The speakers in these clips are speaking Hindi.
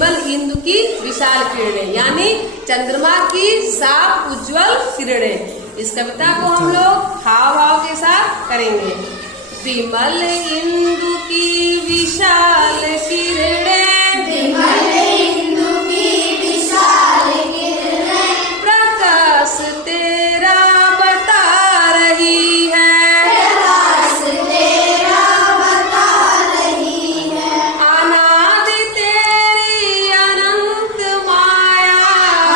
विमल इंदु की विशाल किरणें, यानी चंद्रमा की साफ उज्जवल किरणें। इस कविता को हम लोग हाव भाव के साथ करेंगे। विमल इंदु की विशाल किरणें, विमल इंदु की विशाल किरणें, प्रकाश तेरा बता रही है, प्रकाश तेरा बता रही है। अनादि तेरी अनंत माया,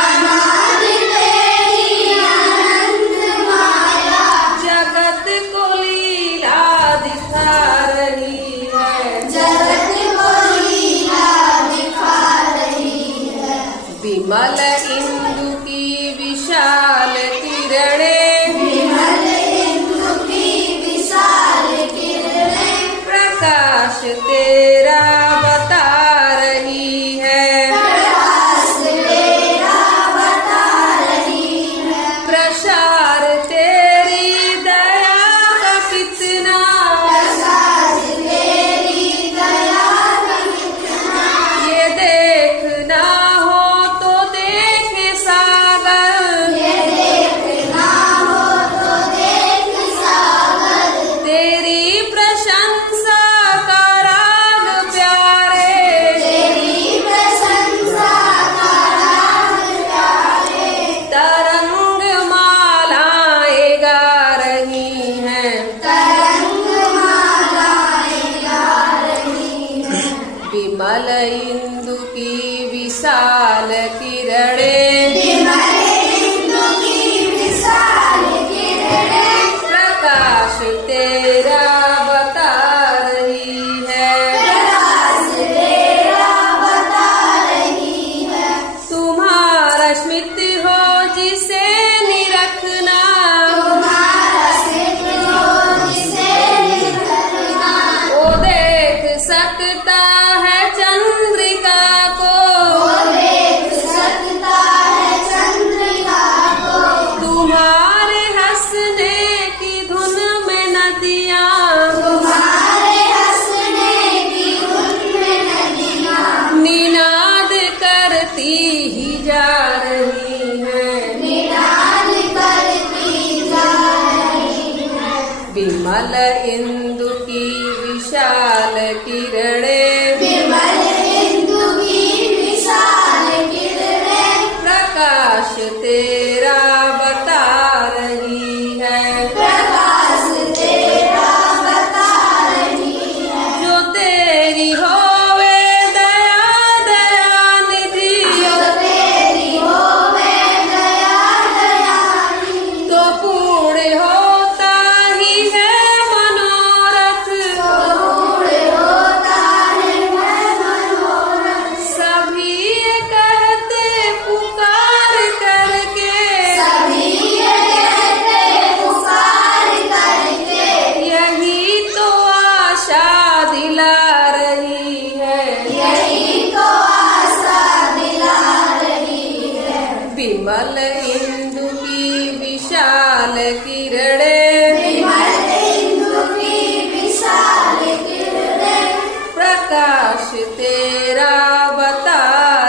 अनादि तेरी अनंत माया, जगत को लीला दिखा रही है, जगत को लीला दिखा रही है। विमल इंदु की विशाल किरणें, विमल इंदु की विशाल किरणें, प्रकाश तेरा बता रही है, प्रकाश तेरा बता रही है। प्रसार तेरी दया का कितना, प्रकाश तेरी दया का कितना, ये देखना हो तो देखे सागर, ये देखना हो तो देख सागर, तेरी प्रशंसा का राग प्यारे, तेरी प्रशंसा का राग प्यारे। तरंग मालाएं गा रही हैं, तरंग मालाएं गा रही हैं। विमल इंदु की विशाल किरणें, विमल इंदु की विशाल किरणें, प्रकाश तेरा बता रही है, प्रकाश तेरा बता रही है। तुम्हारा स्मृति हो जिसे निरखना, तुम्हारा सिद्ध हो जिसे निरखना, वो देख सकता है चंद्रिका को, वो देख सकता है चंद्रिका को। तुम्हारे हंसने की धुन में नदियाँ, तुम्हारे हंसने की धुन में नदियाँ, निनाद करती ही जा रही हैं, निनाद करती जा रही है। विमल इंदु की विशाल किरणें, विमल इंदु की विशाल किरणें, प्रकाश तेरा बता रही है, प्रकाश तेरा बता रही है। जो तेरी होवे दया दयानिधि, जो तेरी होवे दया दयानिधि, तो पूर्ण होता ही है मनोरथ, तो पूर्ण होता है मनोरथ। सभी ये कहते पुकार करके, सभी ये कहते पुकार करके, यही तो आशा दिला रही है, यही तो आशा दिला रही है। विमल इंदु की विशाल किरणें, विमल इंदु की विशाल किरणें, प्रकाश तेरा बता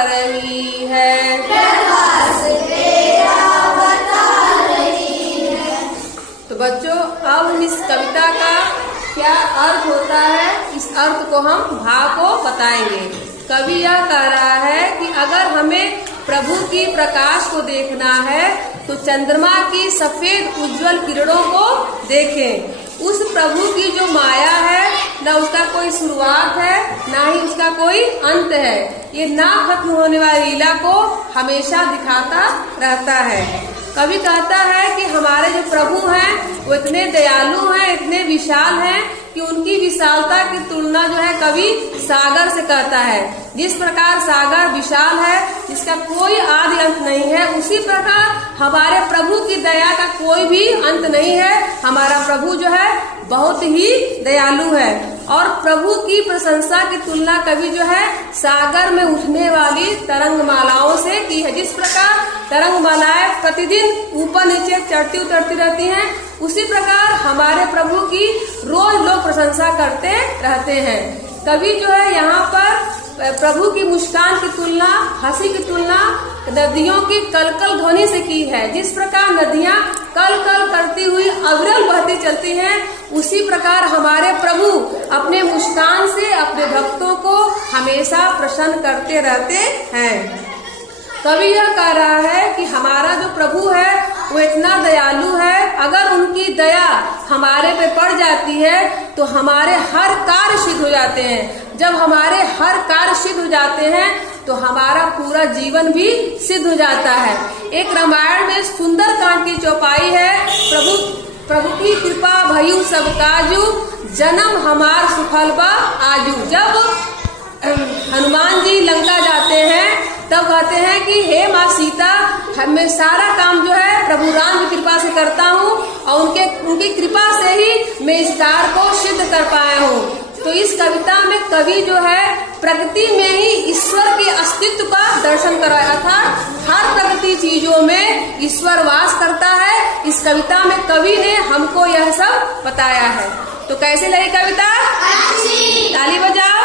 रही है। प्रकाश तेरा बता रही है। तो बच्चों, अब इस कविता का क्या अर्थ होता है, इस अर्थ को हम भाव को बताएंगे। कवि यह कह रहा है कि अगर हमें प्रभु की प्रकाश को देखना है तो चंद्रमा की सफेद उज्जवल किरणों को देखें। उस प्रभु की जो माया है, न उसका कोई शुरुआत है, ना ही उसका कोई अंत है। ये ना खत्म होने वाली लीला को हमेशा दिखाता रहता है। कवि कहता है कि हमारे जो प्रभु हैं वो इतने दयालु हैं, इतने विशाल हैं कि उनकी विशालता की तुलना जो है कवि सागर से कहता है। जिस प्रकार सागर विशाल है, जिसका कोई आदि अंत नहीं है, उसी प्रकार हमारे प्रभु की दया का कोई भी अंत नहीं है। हमारा प्रभु जो है बहुत ही दयालु है। और प्रभु की प्रशंसा की तुलना कवि जो है सागर में उठने वाली तरंग मालाओं से की है। जिस प्रकार तरंग मालाएं प्रतिदिन ऊपर नीचे चढ़ती उतरती रहती हैं, उसी प्रकार हमारे प्रभु की रोज लोग प्रशंसा करते रहते हैं। कवि जो है यहाँ पर प्रभु की मुस्कान की तुलना, हंसी की तुलना नदियों की कलकल ध्वनि से की है। जिस प्रकार नदियां कल कल करती हुई अविरल बहती चलती हैं, उसी प्रकार हमारे प्रभु अपने मुस्कान से अपने भक्तों को हमेशा प्रसन्न करते रहते हैं। कवि यह कह रहा है कि हमारा जो प्रभु है वो इतना दयालु है, अगर उनकी दया हमारे पे पड़ जाती है तो हमारे हर कार्य सिद्ध हो जाते हैं। जब हमारे हर कार्य सिद्ध हो जाते हैं तो हमारा पूरा जीवन भी सिद्ध हो जाता है। एक रामायण में सुंदर कांड की चौपाई है, प्रभु की कृपा भयु सब काजू, जन्म हमार सुफल बा आजू। जब हनुमान जी लंका जाते हैं तब कहते हैं कि हे माँ सीता, मैं सारा काम जो है प्रभु राम की कृपा से करता हूँ और उनकी कृपा से ही मैं इस कार्य को सिद्ध कर पाया हूँ। तो इस कविता में कवि जो है प्रकृति में ही ईश्वर के अस्तित्व का दर्शन कराया था। हर प्रकृति चीजों में ईश्वर वास करता है। इस कविता में कवि ने हमको यह सब बताया है। तो कैसे लगी कविता? अच्छी। ताली बजाओ।